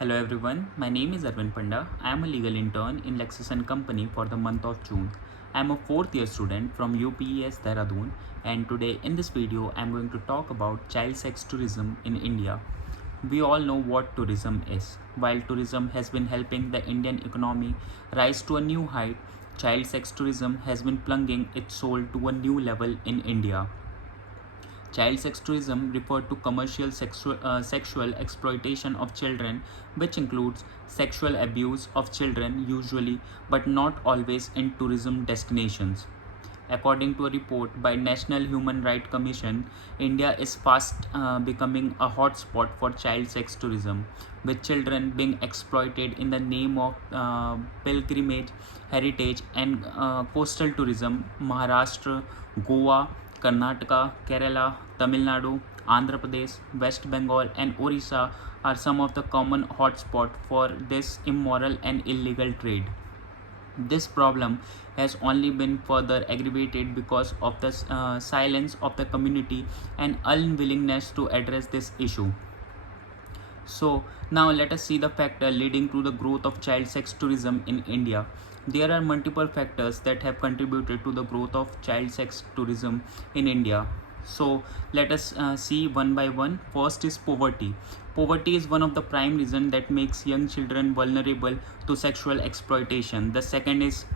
Hello everyone, my name is Arvind Panda. I am a legal intern in Lexis & Company for the month of June. I am a 4th year student from UPES Dehradun, and today in this video I am going to talk about child sex tourism in India. We all know what tourism is. While tourism has been helping the Indian economy rise to a new height, child sex tourism has been plunging its soul to a new level in India. Child sex tourism referred to commercial sexual exploitation of children, which includes sexual abuse of children, usually but not always in tourism destinations. According to a report by National Human Rights Commission, India is fast becoming a hotspot for child sex tourism, with children being exploited in the name of pilgrimage, heritage, and coastal tourism. Maharashtra, Goa, Karnataka, Kerala, Tamil Nadu, Andhra Pradesh, West Bengal, and Orissa are some of the common hotspots for this immoral and illegal trade. This problem has only been further aggravated because of the silence of the community and unwillingness to address this issue. So, now let us see the factor leading to the growth of child sex tourism in India. There are multiple factors that have contributed to the growth of child sex tourism in India. So, let us see one by one. First is poverty. Poverty is one of the prime reasons that makes young children vulnerable to sexual exploitation. The second is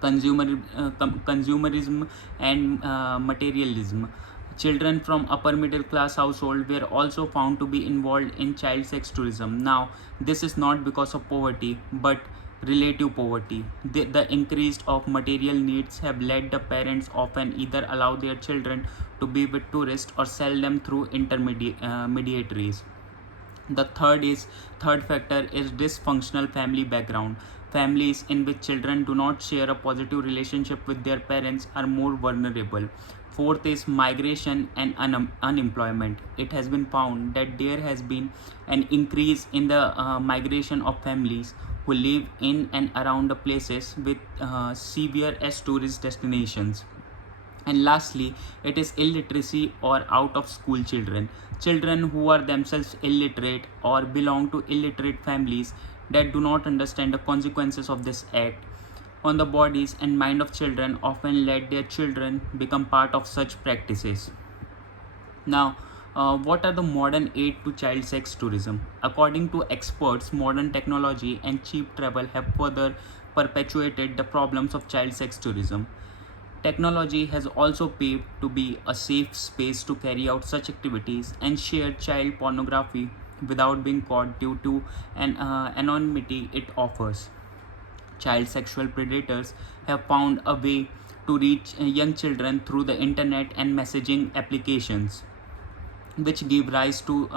consumerism and materialism. Children from upper middle class households were also found to be involved in child sex tourism. Now, this is not because of poverty, but relative poverty. The increase of material needs have led the parents often either allow their children to be with tourists or sell them through intermediaries. The third factor is dysfunctional family background. Families in which children do not share a positive relationship with their parents are more vulnerable. Fourth is migration and unemployment. It has been found that there has been an increase in the migration of families who live in and around the places with severe as tourist destinations. And lastly, it is illiteracy or out of school children. Children who are themselves illiterate or belong to illiterate families that do not understand the consequences of this act on the bodies and mind of children often let their children become part of such practices. Now, what are the modern aid to child sex tourism? According to experts, modern technology and cheap travel have further perpetuated the problems of child sex tourism. Technology has also paved to be a safe space to carry out such activities and share child pornography without being caught due to an anonymity it offers. Child sexual predators have found a way to reach young children through the internet and messaging applications, which give rise to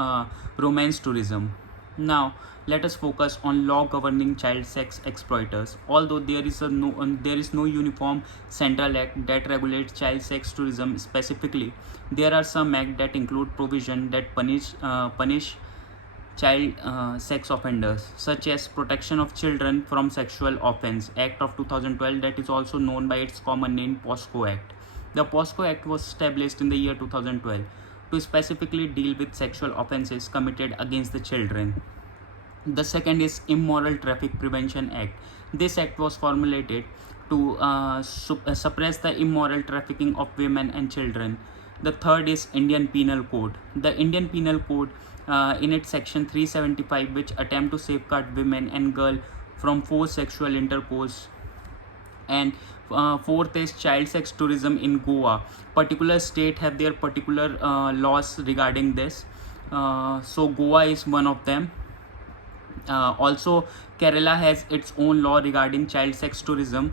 romance tourism. Now, let us focus on law governing child sex exploiters. Although there is no uniform central act that regulates child sex tourism specifically, there are some acts that include provision that punish child sex offenders, such as Protection of Children from Sexual Offense Act of 2012, that is also known by its common name POSCO Act. The POSCO Act was established in the year 2012 to specifically deal with sexual offenses committed against the children. The second is Immoral Traffic Prevention Act. This act was formulated to suppress the immoral trafficking of women and children. The third is Indian Penal Code. The Indian Penal Code, in its section 375, which attempt to safeguard women and girls from forced sexual intercourse. And fourth is child sex tourism in Goa. Particular state have their particular laws regarding this. So Goa is one of them. Also, Kerala has its own law regarding child sex tourism,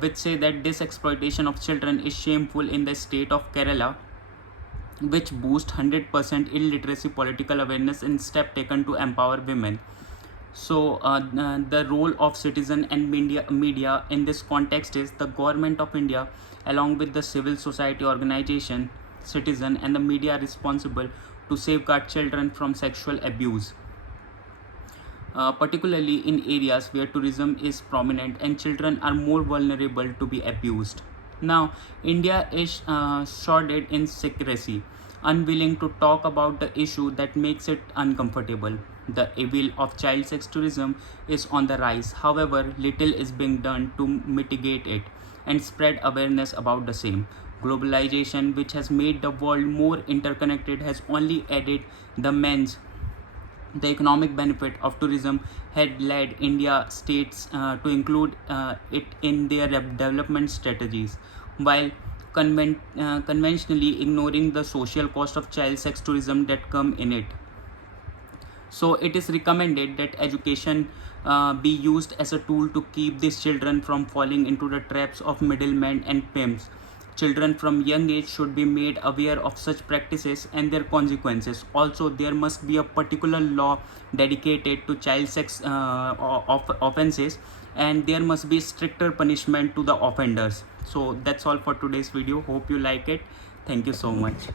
which say that this exploitation of children is shameful in the state of Kerala, which boost 100% illiteracy political awareness and step taken to empower women. So, the role of citizen and media in this context is the government of India, along with the civil society organization, citizen, and the media, are responsible to safeguard children from sexual abuse, particularly in areas where tourism is prominent and children are more vulnerable to be abused. Now, India is shrouded in secrecy, unwilling to talk about the issue that makes it uncomfortable. The evil of child sex tourism is on the rise. However, little is being done to mitigate it and spread awareness about the same. Globalization, which has made the world more interconnected, has only added the men's. The economic benefit of tourism had led India states to include it in their development strategies, while conventionally ignoring the social cost of child sex tourism that come in it. So it is recommended that education be used as a tool to keep these children from falling into the traps of middlemen and pimps. Children from young age should be made aware of such practices and their consequences. Also, there must be a particular law dedicated to child sex offenses, and there must be stricter punishment to the offenders. So that's all for today's video. Hope you like it. Thank you so much.